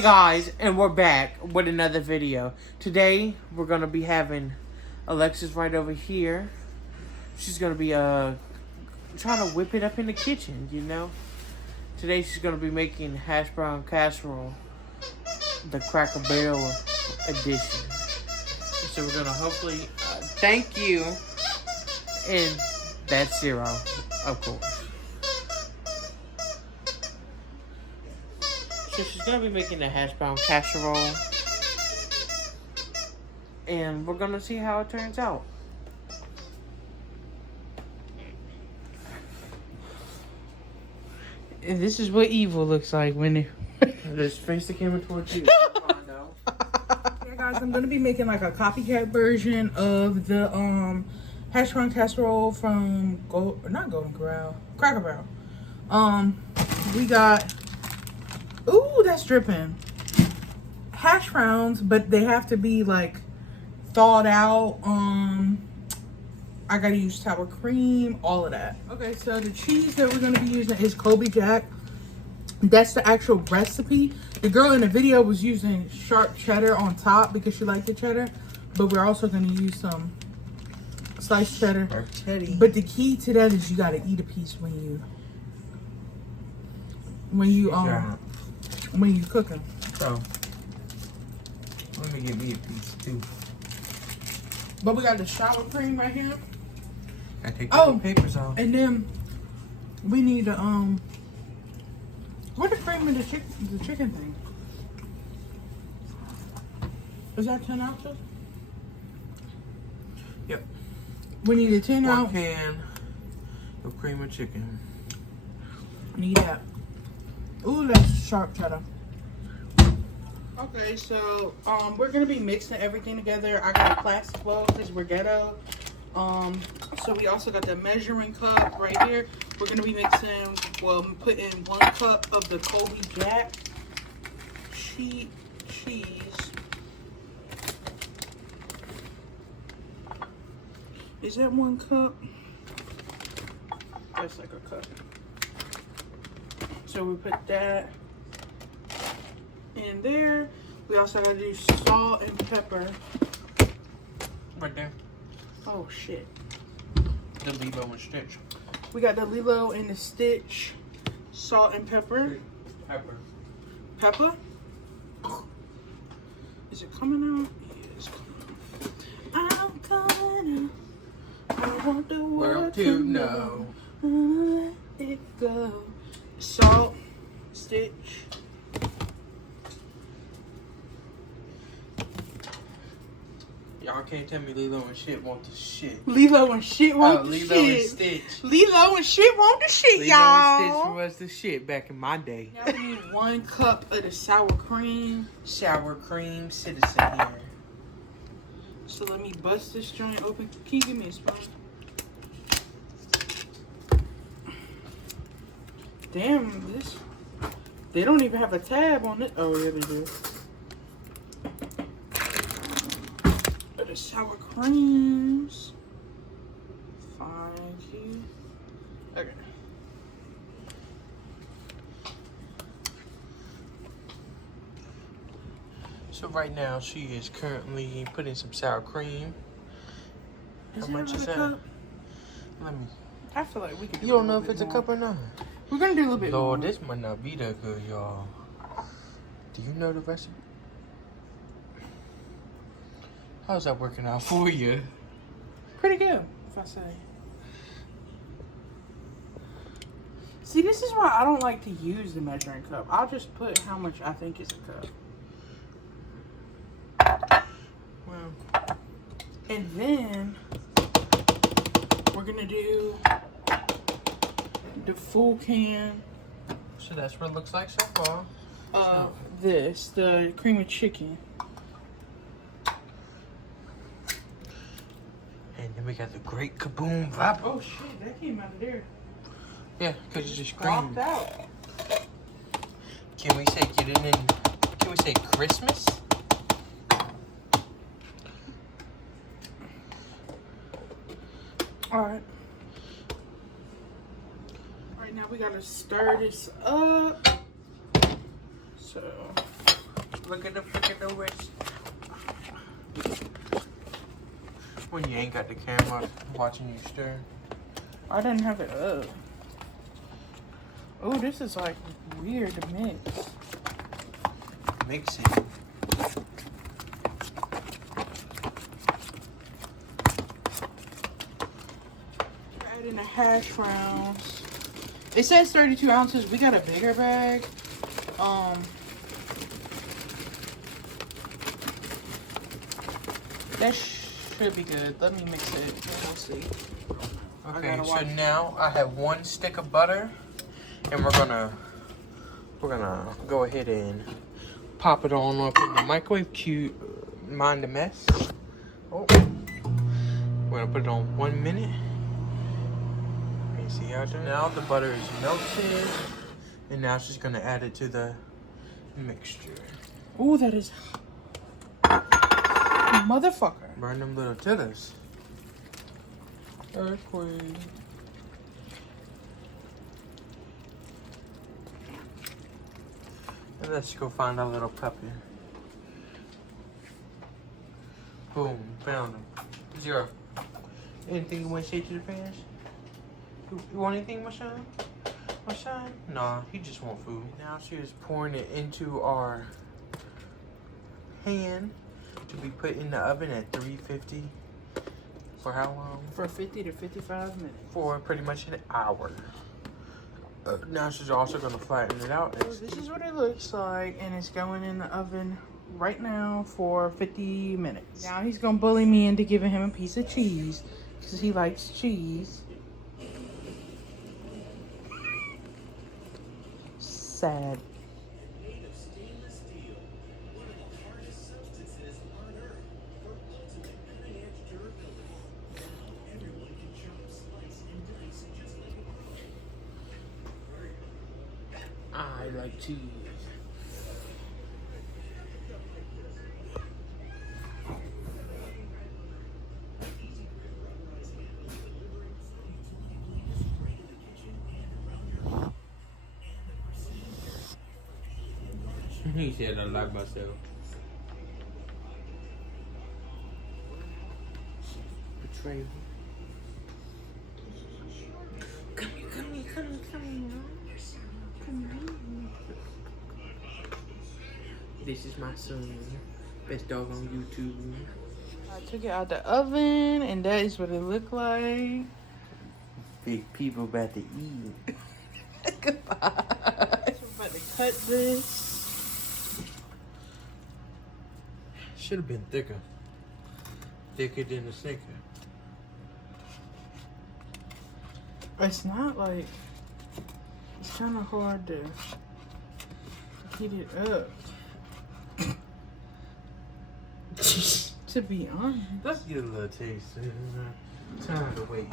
Hey guys, and we're back with another video. Today, we're going to be having Alexis right over here. She's going to be trying to whip it up in the kitchen, you know. Today, she's going to be making hash brown casserole, the Cracker Barrel edition. So we're going to hopefully thank you, and that's zero, of course. So she's going to be making a hash brown casserole. And we're going to see how it turns out. And this is what evil looks like when it... Just face the camera towards you. Yeah, guys, I'm going to be making like a copycat version of the hash brown casserole from Cracker Barrel. We got... Ooh, that's dripping. Hash browns, but they have to be like thawed out. I gotta use sour cream, all of that. Okay, so the cheese that we're gonna be using is Kobe Jack. That's the actual recipe. The girl in the video was using sharp cheddar on top because she liked the cheddar, but we're also gonna use some sliced cheddar. But the key to that is you gotta eat a piece when you cooking. So, let me get me a piece too. But we got the sour cream right here. I take the papers off. And then we need the what the cream in the chicken thing? Is that 10 ounces? Yep. We need a 10 ounce. 1 can of cream of chicken. Need that. Ooh, that's sharp cheddar. Okay, so we're gonna be mixing everything together. I got a plastic bowl because we're ghetto. So we also got the measuring cup right here. We're gonna be mixing, putting 1 cup of the Kobe Jack cheese. Is that 1 cup? That's like a cup. So we put that in there. We also gotta do salt and pepper. Right there. Oh shit. The Lilo and Stitch. We got the Lilo and the Stitch, salt and pepper. Pepper. Pepper? Is it coming out? Yeah, it's coming out. I'm coming out. I want the world to know. Let it go. Salt, Stitch. Y'all can't tell me Lilo and shit want the shit. Lilo and shit want the Lilo shit. And Stitch. Lilo and shit want the shit, Lilo y'all. and Stitch was the shit back in my day. Now we need 1 cup of the sour cream. Sour cream citizen here. So let me bust this joint open. Can you give me a spoon? Damn, this. They don't even have a tab on it. Oh, yeah, they do. The sour creams. Thank you. Okay. So right now she is currently putting some sour cream. How much is that? Let me. I feel like we could. You don't know if it's a cup or not. We're gonna do a little bit more. Lord, this might not be that good, y'all. Do you know the recipe? How's that working out for you? Pretty good, if I say. See, this is why I don't like to use the measuring cup. I'll just put how much I think is a cup. Well, and then we're gonna do the full can. So that's what it looks like so far. The cream of chicken. And then we got the Great Kaboom Vibe. Oh shit, that came out of there. Yeah, because you just Dropped screamed. out. Can we say can we say Christmas? Alright. Right now we gotta stir this up. So Look at the wrist. When you ain't got the camera watching you stir. I didn't have it up. Oh, this is like weird to mix. Mixing. Adding the hash browns. It says 32 ounces. We got a bigger bag. That should be good. Let me mix it. We'll see. Okay, so now I have 1 stick of butter, and we're gonna go ahead and pop it on up in the microwave. Cute, mind the mess. Oh, we're gonna put it on 1 minute. You see how it does? Now the butter is melted, and now she's gonna add it to the mixture. Ooh, that is motherfucker. Burn them little tillers. Earthquake. And let's go find our little puppy. Boom, found him. 0. Anything you want to say to the fans? You want anything, my son? My son? Nah, he just want food. Now she is pouring it into our pan to be put in the oven at 350. For how long? For 50 to 55 minutes. For pretty much an hour. Now she's also going to flatten it out. So this is what it looks like, and it's going in the oven right now for 50 minutes. Now he's going to bully me into giving him a piece of cheese because he likes cheese. Sad. I like cheese. He said I like myself. Betrayal. Come here, come here, come here, come here. This is my son. Best dog on YouTube. I took it out the oven, and that is what it looked like. Big people about to eat. Goodbye. I'm about to cut this. Should have been thicker. Thicker than a snicker. It's not like, it's kind of hard to heat it up. To be honest. Let's get a little taste. Time to wait.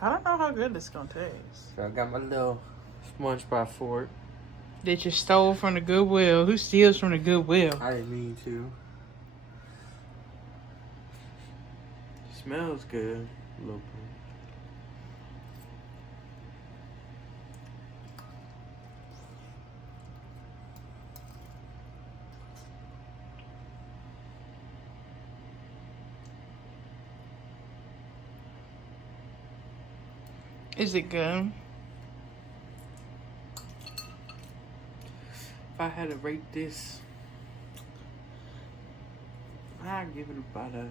I don't know how good it's gonna taste. So I got my little SpongeBob fork. That you stole from the Goodwill. Who steals from the Goodwill? I didn't mean to. Smells good. A little bit. Is it good? If I had to rate this, I'd give it about a.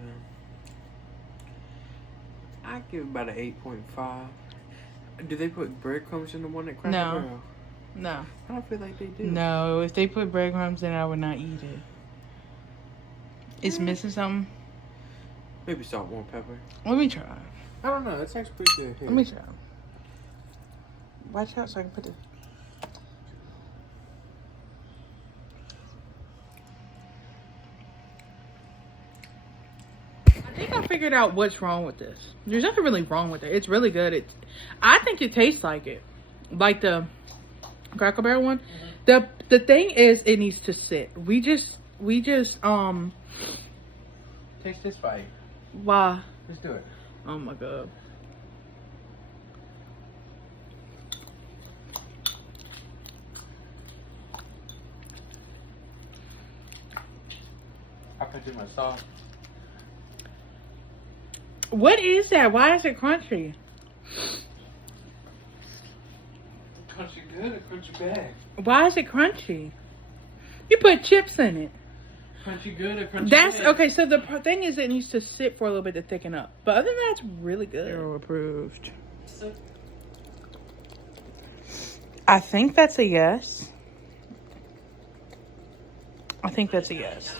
I'd give it about an 8.5. Do they put breadcrumbs in the one at Cracker Barrel? No. I don't feel like they do. No, if they put breadcrumbs in, I would not eat it. It's missing something. Maybe salt, more pepper. Let me try. I don't know. It tastes pretty good here. Let me try. Watch out so I can put it. I think I figured out what's wrong with this. There's nothing really wrong with it. It's really good. I think it tastes like it. Like the Cracker Barrel one. The thing is, it needs to sit. We just Taste this bite. Why? Let's do it. Oh my god. I put in my sauce. What is that? Why is it crunchy? Crunchy good or crunchy bad? Why is it crunchy? You put chips in it. Crunchy good or crunchy That's bad? okay. So the thing is, it needs to sit for a little bit to thicken up. But other than that, it's really good. Arrow approved. I think that's a yes. I think that's a yes.